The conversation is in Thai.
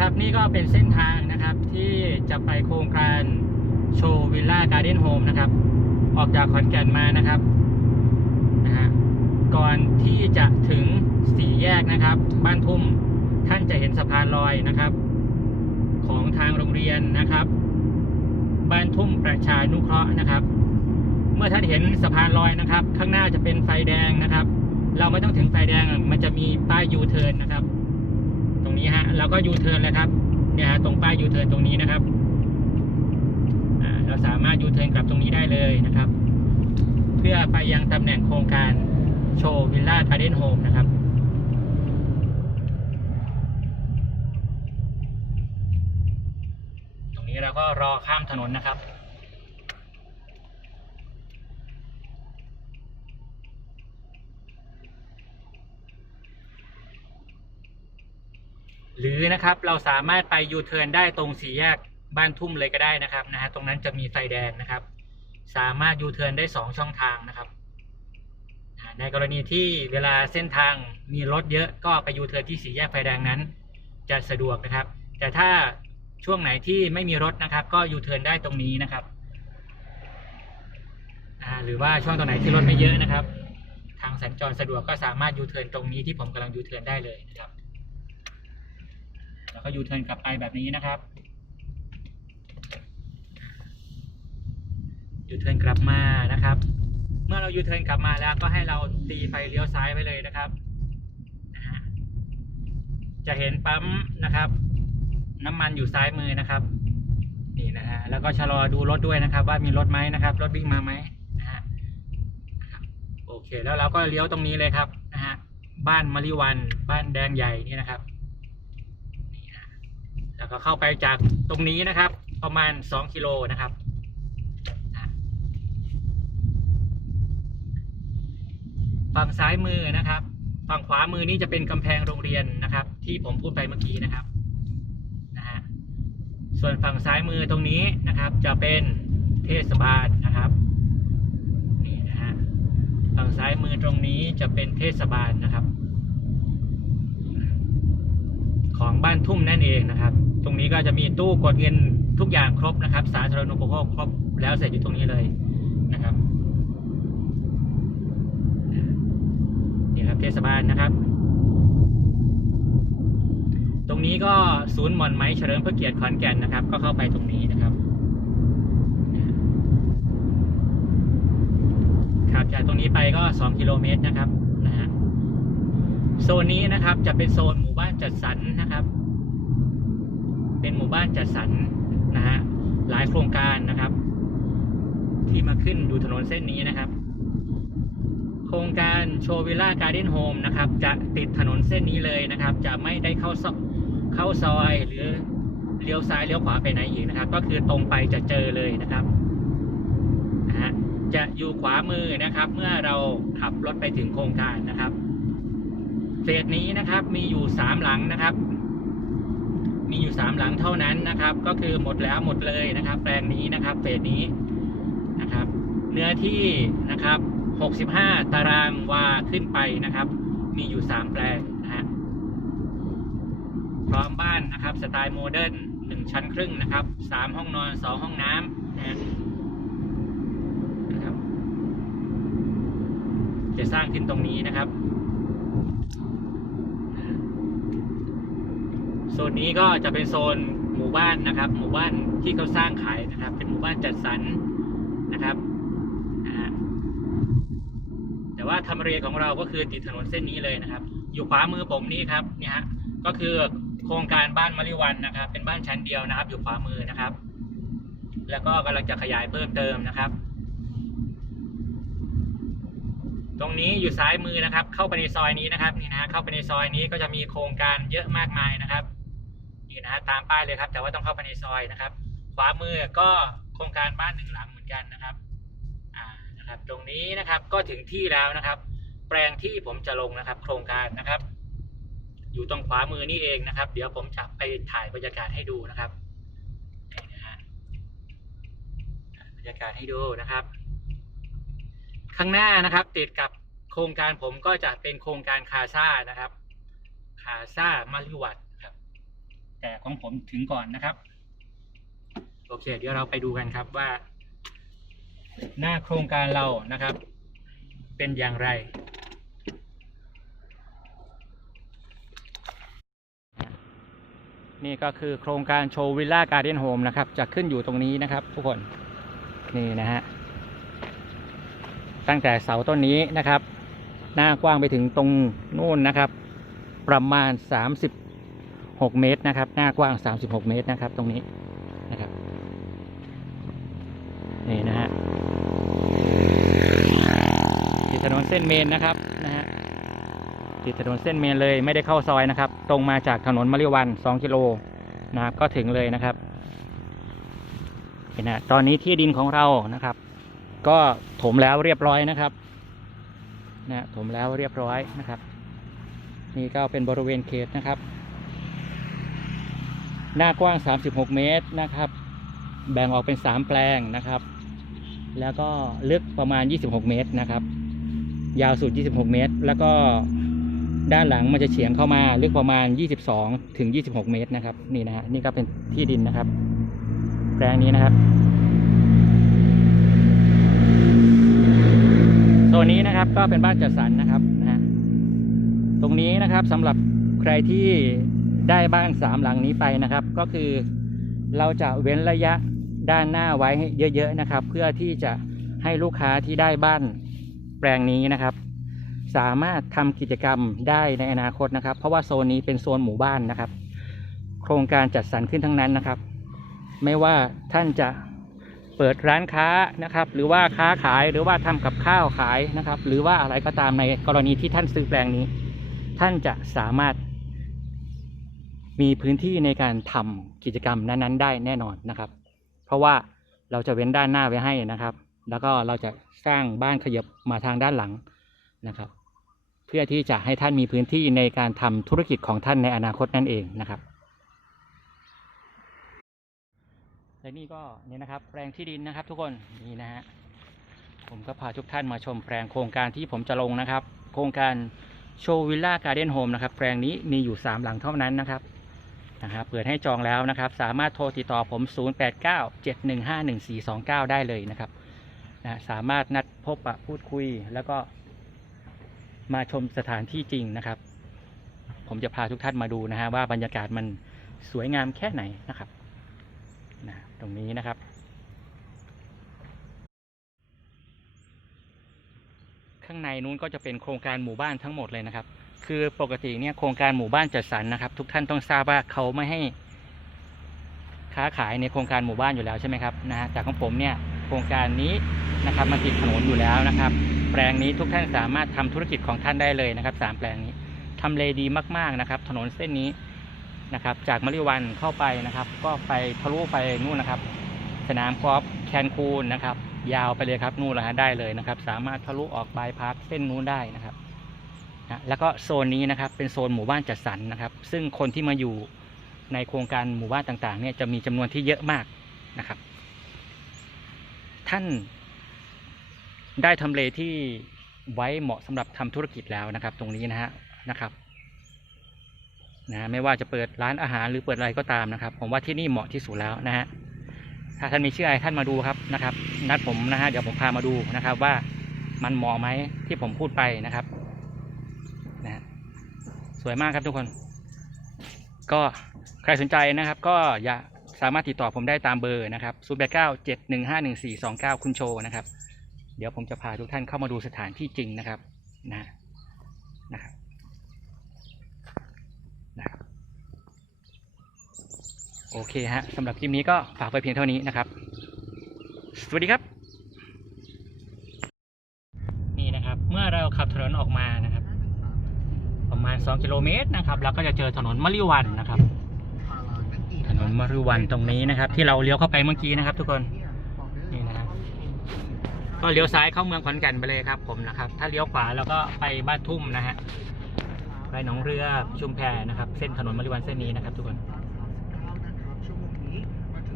ครับ นี่ก็เป็นเส้นทางนะครับที่จะไปโครงการโชว์วิลล่าการ์เด้นโฮมนะครับ ออกจากขอนแก่นมานะครับนะฮะก่อนที่จะถึงสี่แยกนะครับ บ้านทุ่มท่านจะเห็นสะพานลอยนะครับ ของทางโรงเรียนนะครับ บ้านทุ่มประชานุเคราะห์นะครับ เมื่อท่านเห็นสะพานลอยนะครับ ข้างหน้าจะเป็นไฟแดงนะครับ เราไม่ต้องถึงไฟแดงมันจะมีป้ายยูเทิร์นนะครับ รงนี้ฮะเราก็ยูเทิร์นเลยครับเนี่ยฮะตรงป้ายยูเทิร์นตรงนี้นะครับเราสามารถยูเทิร์นกลับตรงนี้ได้เลยนะครับ เพื่อไปยังตำแหน่งโครงการโชว์วิลล่าการ์เด้นโฮมนะครับตรงนี้เราก็รอข้ามถนนนะครับ หรือนะครับเราสามารถไปยูเทิร์นได้ตรงสี่แยกบ้านทุ่มเลยก็ได้นะครับนะฮะตรงนั้นจะมีไฟแดงนะครับ สามารถยูเทิร์นได้สองช่องทางนะครับในกรณีที่เวลาเส้นทางมีรถเยอะก็ไปยูเทิร์นที่สี่แยกไฟแดงนั้น จะสะดวกนะครับ แต่ถ้าช่วงไหนที่ไม่มีรถนะครับ ก็ยูเทิร์นได้ตรงนี้นะครับหรือว่าช่วงตรงไหนที่รถไม่เยอะนะครับ ทางสัญจรสะดวกก็สามารถยูเทิร์นตรงนี้ที่ผมกำลังยูเทิร์นได้เลยนะครับ แล้วก็ยูเทิร์นกลับไปแบบนี้นะครับยูเทิร์นกลับมานะครับ เมื่อเรายูเทิร์นกลับมาแล้วก็ให้เราตีไฟเลี้ยวซ้ายไว้เลยนะครับจะเห็นปั๊มนะครับ น้ำมันอยู่ซ้ายมือนะครับ นี่นะฮะแล้วก็ชะลอดูรถด้วยนะครับ ว่ามีรถไหมนะครับ รถวิ่งมาไหมนะฮะโอเค แล้วเราก็เลี้ยวตรงนี้เลยครับนะฮะบ้านมะลิวัน บ้านแดงใหญ่นี่นะครับ ก็เข้าไปจากตรงนี้นะครับ ประมาณ2กิโลนะครับฝั่งซ้ายมือนะครับ ฝั่งขวามือนี่จะเป็นกำแพงโรงเรียนนะครับ ที่ผมพูดไปเมื่อกี้นะครับนะฮะส่วนฝั่งซ้ายมือตรงนี้นะครับ จะเป็นเทศบาลนะครับนี่นะฮะฝั่งซ้ายมือตรงนี้จะเป็นเทศบาลนะครับ ของบ้านทุ่มนั่นเองนะครับ ตรงนี้ก็จะมีตู้กดเงินทุกอย่างครบนะครับ สาธารณูปโภคครบแล้วเสร็จอยู่ตรงนี้เลยนะครับนี่ครับเทศบาลนะครับ ตรงนี้ก็ศูนย์หม่อนไหมเฉลิมพระเกียรติขอนแก่นนะครับ ก็เข้าไปตรงนี้นะครับขับจากตรงนี้ไปก็ 2 กิโลเมตรนะครับนะฮะโซนนี้นะครับจะเป็นโซนหมู่บ้านจัดสรรนะครับ เป็นหมู่บ้านจัดสรรนะฮะหลายโครงการนะครับ ที่มาขึ้นอยู่ถนนเส้นนี้นะครับ โครงการโชว์วิลล่าการ์เด้นโฮมนะครับ จะติดถนนเส้นนี้เลยนะครับ จะไม่ได้เข้าซอกเข้าซอยหรือเลี้ยวซ้ายเลี้ยวขวาไปไหนอีกนะครับ ก็คือตรงไปจะเจอเลยนะครับนะฮะจะอยู่ขวามือนะครับ เมื่อเราขับรถไปถึงโครงการนะครับเฟสนี้นะครับมีอยู่สามหลังนะครับ มีอยู่สามหลังเท่านั้นนะครับ ก็คือหมดแล้วหมดเลยนะครับ แปลงนี้นะครับเฟสนี้นะครับ เนื้อที่นะครับหกสิบห้าตารางวาขึ้นไปนะครับ มีอยู่สามแปลงนะฮะพร้อมบ้านนะครับ สไตล์โมเดิร์นหนึ่งชั้นครึ่งนะครับสามห้องนอนสองห้องน้ำนะฮะนะครับจะสร้างขึ้นตรงนี้นะครับ โซนนี้ก็จะเป็นโซนหมู่บ้านนะครับ หมู่บ้านที่เขาสร้างขายนะครับ เป็นหมู่บ้านจัดสรรนะครับแต่ว่าทำเลของเราก็คือติดถนนเส้นนี้เลยนะครับ อยู่ขวามือผมนี่ครับเนี่ยฮะก็คือโครงการบ้านมะลิวันนะครับ เป็นบ้านชั้นเดียวนะครับ อยู่ขวามือนะครับ แล้วก็กำลังจะขยายเพิ่มเติมนะครับ ตรงนี้อยู่ซ้ายมือนะครับ เข้าไปในซอยนี้นะครับนี่นะเข้าไปในซอยนี้ก็จะมีโครงการเยอะมากมายนะครับ่นะฮะตามป้ายเลยครับ แต่ว่าต้องเข้าไปในซอยนะครับ ขวามือก็โครงการบ้านหนึ่งหลังเหมือนกันนะครับอ่านะครับตรงนี้นะครับก็ถึงที่แล้วนะครับ แปลงที่ผมจะลงนะครับ โครงการนะครับ อยู่ตรงขวามือนี่เองนะครับ เดี๋ยวผมจะไปถ่ายบรรยากาศให้ดูนะครับบรรยากาศให้ดูนะครับ ข้างหน้านะครับ ติดกับโครงการผมก็จะเป็นโครงการคาซ่านะครับ คาซ่ามาริวัต แต่ของผมถึงก่อนนะครับ โอเค เดี๋ยวเราไปดูกันครับว่า หน้าโครงการเรานะครับ เป็นอย่างไรนี่ก็คือโครงการโชว์วิลล่าการ์เดนโฮมนะครับ จะขึ้นอยู่ตรงนี้นะครับ ทุกคนนี่นะฮะตั้งแต่เสาต้นนี้นะครับ หน้ากว้างไปถึงตรงนู่นนะครับ ประมาณ 36 เมตรนะครับ หน้ากว้าง 36 เมตรนะครับ ตรงนี้นะครับ นี่นะฮะติดถนนเส้นเมนนะครับนะฮะติดถนนเส้นเมนเลยไม่ได้เข้าซอยนะครับ ตรงมาจากถนนมะริวัน 2 กิโลนะครับ ก็ถึงเลยนะครับเห็นนะตอนนี้ที่ดินของเรานะครับ ก็ถมแล้วเรียบร้อยนะครับนะถมแล้วเรียบร้อยนะครับ นี่ก็เป็นบริเวณเขตนะครับ หน้ากว้าง 36 เมตรนะครับ แบ่งออกเป็น 3 แปลงนะครับ แล้วก็ลึกประมาณ 26 เมตรนะครับ ยาวสุด 26 เมตร แล้วก็ด้านหลังมันจะเฉียงเข้ามาลึกประมาณ 22 ถึง 26 เมตรนะครับ นี่นะฮะนี่ก็เป็นที่ดินนะครับ แปลงนี้นะครับโซนนี้นะครับก็เป็นบ้านจัดสรรนะครับนะฮะตรงนี้นะครับสำหรับใครที่ ได้บ้านสามหลังนี้ไปนะครับ ก็คือเราจะเว้นระยะด้านหน้าไว้ให้เยอะๆนะครับ เพื่อที่จะให้ลูกค้าที่ได้บ้านแปลงนี้นะครับ สามารถทำกิจกรรมได้ในอนาคตนะครับ เพราะว่าโซนนี้เป็นโซนหมู่บ้านนะครับ โครงการจัดสรรขึ้นทั้งนั้นนะครับ ไม่ว่าท่านจะเปิดร้านค้านะครับ หรือว่าค้าขายหรือว่าทำกับข้าวขายนะครับ หรือว่าอะไรก็ตามในกรณีที่ท่านซื้อแปลงนี้ ท่านจะสามารถ มีพื้นที่ในการทำกิจกรรมนั้นๆ ได้แน่นอนนะครับ เพราะว่าเราจะเว้นด้านหน้าไว้ให้นะครับ แล้วก็เราจะสร้างบ้านขยับมาทางด้านหลังนะครับ เพื่อที่จะให้ท่านมีพื้นที่ในการทำธุรกิจของท่านในอนาคตนั่นเองนะครับและนี่ก็เนี่ยนะครับแปลงที่ดินนะครับ ทุกคนนี่นะฮะผมก็พาทุกท่านมาชมแปลงโครงการที่ผมจะลงนะครับ โครงการโชว์วิลล่าการ์เดนโฮมนะครับ แปลงนี้มีอยู่ 3 หลังเท่านั้นนะครับ นะครับเปิดให้จองแล้วนะครับ สามารถโทรติดต่อผม 0897151429 ได้เลยนะครับนะสามารถนัดพบปะพูดคุยแล้วก็มาชมสถานที่จริงนะครับ ผมจะพาทุกท่านมาดูนะฮะว่าบรรยากาศมันสวยงามแค่ไหนนะครับนะตรงนี้นะครับ ข้างในนู้นก็จะเป็นโครงการหมู่บ้านทั้งหมดเลยนะครับ คือปกติเนี่ยโครงการหมู่บ้านจัดสรรนะครับ ทุกท่านต้องทราบว่าเขาไม่ให้ค้าขายในโครงการหมู่บ้านอยู่แล้วใช่ไหมครับนะฮะแต่ของผมเนี่ยโครงการนี้นะครับมันติดถนนอยู่แล้วนะครับ แปลงนี้ทุกท่านสามารถทำธุรกิจของท่านได้เลยนะครับสามแปลงนี้ทำเลดีมากๆนะครับ ถนนเส้นนี้นะครับ จากมะริวันเข้าไปนะครับ ก็ไปทะลุไปนู่นนะครับ สนามกอล์ฟแคนคูนนะครับ ยาวไปเลยครับนู่นละฮะได้เลยนะครับ สามารถทะลุออกบายพาสเส้นนู้นได้นะครับนะแล้วก็โซนนี้นะครับ เป็นโซนหมู่บ้านจัดสรรนะครับ ซึ่งคนที่มาอยู่ในโครงการหมู่บ้านต่างๆ เนี่ยจะมีจำนวนที่เยอะมากนะครับ ท่านได้ทำเลที่ไว้เหมาะสำหรับทำธุรกิจแล้วนะครับ ตรงนี้นะฮะนะครับนะไม่ว่าจะเปิดร้านอาหารหรือเปิดอะไรก็ตามนะครับ ผมว่าที่นี่เหมาะที่สุดแล้วนะฮะ ถ้าท่านมีเชื่ออะไรท่านมาดูครับนะครับ นัดผมนะฮะเดี๋ยวผมพามาดูนะครับ ว่ามันเหมาะไหมที่ผมพูดไปนะครับนะฮะสวยมากครับทุกคน ก็ใครสนใจนะครับ ก็อย่าสามารถติดต่อผมได้ตามเบอร์นะครับ0 8 9 7 1 5 1 4 2 9 คุณโชว์นะครับ เดี๋ยวผมจะพาทุกท่านเข้ามาดูสถานที่จริงนะครับนะนะนะครับ โอเคฮะสำหรับคลิปนี้ก็ฝากไปเพียงเท่านี้นะครับ สวัสดีครับ นี่นะครับ เมื่อเราขับถนนออกมานะครับ ประมาณ 2 กิโลเมตรนะครับเราก็จะเจอถนนมะริวันนะครับ ถนนมะริวันตรงนี้นะครับ ที่เราเลี้ยวเข้าไปเมื่อกี้นะครับ ทุกคนนี่นะครับก็เลี้ยวซ้ายเข้าเมืองขอนแก่นไปเลยครับ ผมนะครับ ถ้าเลี้ยวขวาเราก็ไปบ้านทุ่มนะฮะไปหนองเรือชุมแพนะครับ เส้นถนนมะริวันเส้นนี้นะครับ ทุกคน